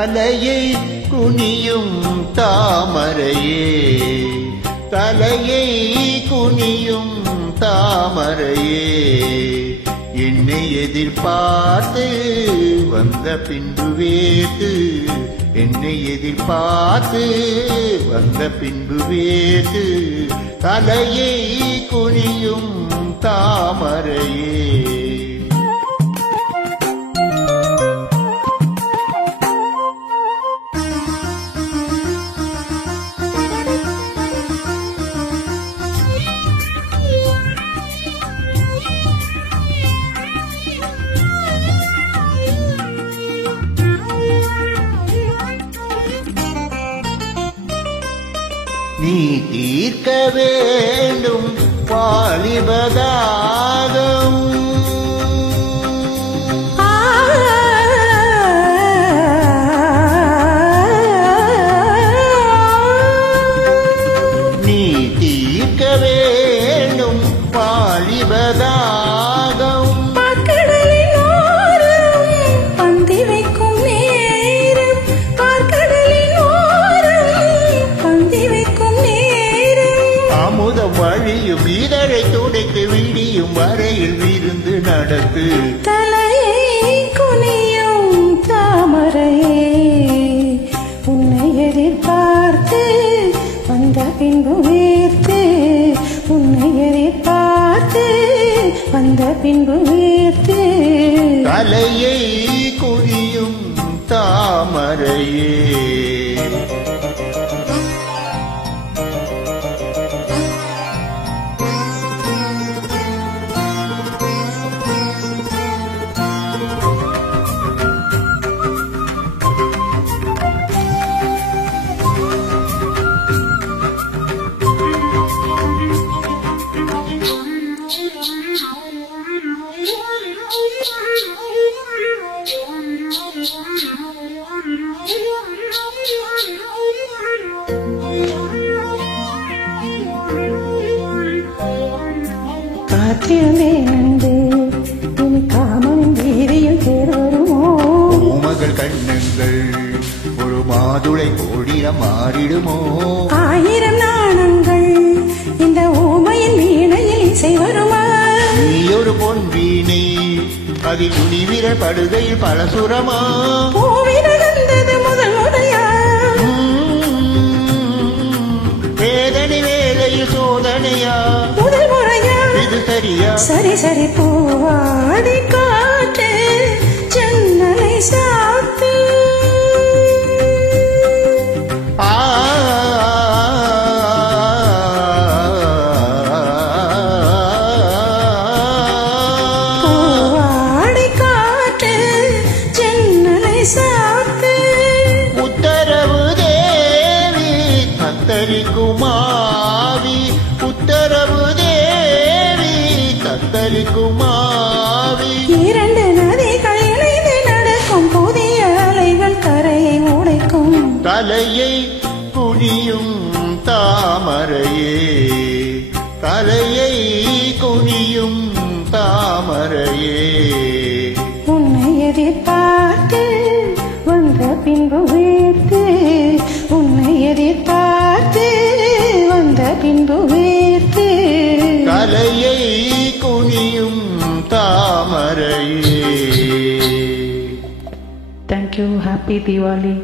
தலையை குனியும் தாமரையே, தலையை குனியும் தாமரையே, என்னை எதிர்பார்த்து வந்த பின்பு வேத்து, என்னை எதிர்பார்த்து வந்த பின்பு வேத்து, தலையை குனியும் தாமரையே. நீ தீர்க்க வேண்டும் வாலிபதாகம், நீ தீர்க்க வேண்டும் வாலிபதாகம், வழியும் இதழை துடைத்து விடியும் வரையில் விருந்து நடத்து, தலையை குனியும் தாமரையே, உன்னை எதிர்பார்த்து வந்த பின்பு வேர்த்து, உன்னை எதிர்பார்த்து வந்த பின்பு வேர்த்து, தலையை குனியும் தாமரையே. காத்திருந்தேனே இனி காமன் வீரியம் தேர்வருமோ, மகள் கண்ணங்கள் ஒரு மாதுளை கோடிரம் மாறிடுமோ, ஆயிரம் நாணங்கள் இந்த ஊமையின் வீணையில் இசை வருமா, நீ ஒரு பொன் வீணை அதில் துணி வீரர் படுகையில் பல சுரமா, பூவினது முதல் முறையா, வேதனை வேலையில் சோதனையா, முதல் முறையா, இது சரியா, சரி சரி பூவாடி காற்று ஜன்னலை சாத்து, பூவாடி காற்று ஜன்னலை சாத்து, உத்தரவு தேவி தத்தளிக்குமாவி, உத்தரவு தேவி தத்தளிக்குமாவி, இரண்டு நதிகள் இணைந்து நடக்கும் புதிய அலைகள் கரையை உடைக்கும், தலையை குனியும் தாமரையே, தலையை குனியும் தாமரையே, உன்னை எதிர்பார்த்து வந்த பின்பு வேர்த்து, உன்னை எதிர்பார்த்து வந்த பின்பு வேர்த்து, தலையை குனியும் தாமரையே. Thank you. Happy Diwali.